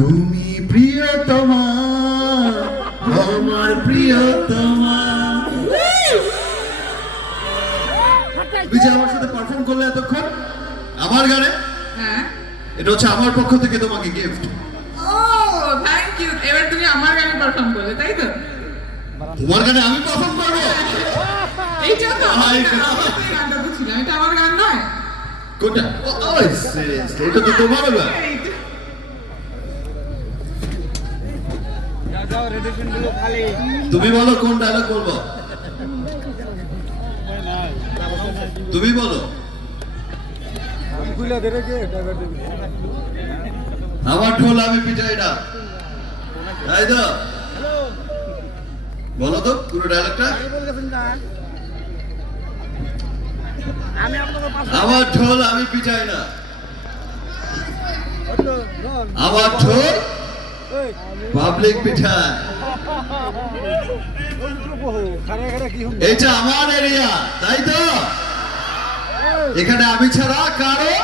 তুমি প্রিয়তমা, আমার প্রিয়তমা। তুমি যে আমার সাথে পারফর্ম করলে এতক্ষণ আমার গানে, হ্যাঁ, এটা হচ্ছে আমার পক্ষ থেকে তোমাকে গিফট। O thank you. এবার তুমি আমার গানে পারফর্ম করলে, তাই তো? তোমার গানে আমি পারফর্ম করবো? এইটা তো আমার হাই, গান, আমার তো এই গানটা তো ছিল, এটা আমার গান নয়। কোনটা? ও সিরিয়াসলি, এটা তো তোমার গান। এইটা। তুমি বলো কোন ডায়লগ বলবো, তুমি বলো। আমার ঢোল আমি পিটাই না, তাই তো? বলো তো পুরো ডায়লগটা। আমার ঢোল আমি পিটাই না, আমার ঢোল পাবলিক পিঠায়। এটা আমার এরিয়া, তাই তো? এখানে আমি ছাড়া কারো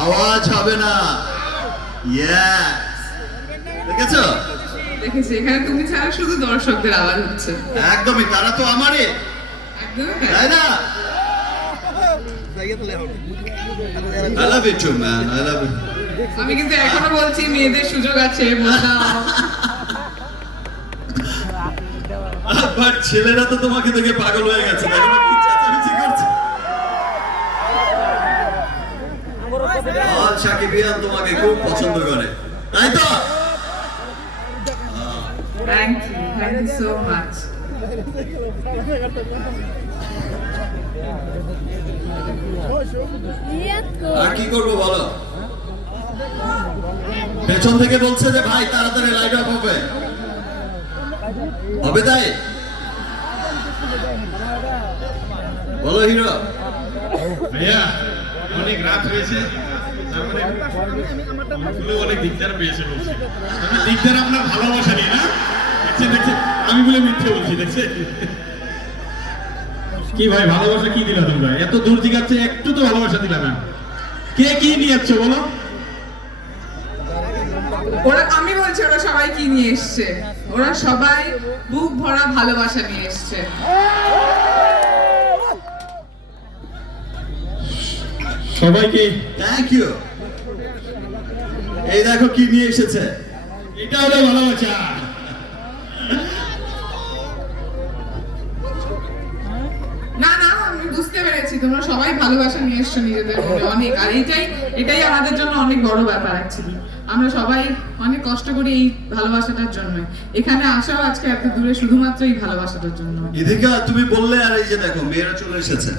আওয়াজ হবে না। ইয়েস, দেখেছো? দেখেছি, এখানে তুমি ছাড়া শুধু দর্শকদের আওয়াজ হচ্ছে। একদমই, তারা তো আমারই, একদমই তাই। তাই না? I love you too, man. I love you. আমি কিন্তু এখনো বলছি মেয়েদের সুযোগ আছে, বোঝাও। বাট ছেলেরা তো তোমাকে দেখে পাগল হয়ে গেছে, দেখো না কি চেঁচামেচি করছে। সাকিবিয়ান তোমাকে খুব পছন্দ করে, তাই তো? Thank you so much. আর কি করবো বলো? পেছন থেকে বলছে যে ভাই তাড়াতাড়ি লাইট অফ হবে, হবে তাই? বলো হিরো। ভাইয়া অনেক রাত হয়েছে, তার মানে ফুলে অনেক দিকদার পেয়েছে বলছি। তবে দিকদার আপনার ভালোবাসা নেই না? দেখছেন দেখছেন, আমি বলে মিথ্যে বলছি, দেখছেন? কি ভাই ভালোবাসা কি দিলা তোমরা? এত দূর জিগাচ্ছে, একটু তো ভালোবাসা দিলা না। কে কি নিয়ে যাচ্ছ বলো? ওরা, আমি বলছি ওরা সবাই কি নিয়ে এসছে? ওরা সবাই বুক ভরা ভালোবাসা নিয়ে এসছে। সবাইকে থ্যাংক ইউ। এই দেখো কি নিয়ে এসেছে। এটা হলো ভালোবাসা। না না, আমি বুঝতে পেরেছি তোমরা সবাই ভালোবাসা নিয়ে এসছো নিজেদের মধ্যে অনেক। আর এটাই আমাদের জন্য অনেক বড় ব্যাপার অ্যাকচুয়ালি। আমরা সবাই অনেক কষ্ট করি এই ভালোবাসাটার জন্য। এখানে আসাও আজকে এত দূরে শুধুমাত্র এই ভালোবাসাটার জন্য। এদিকে তুমি বললে, আর এই যে দেখো মেয়েরা চলে এসেছে।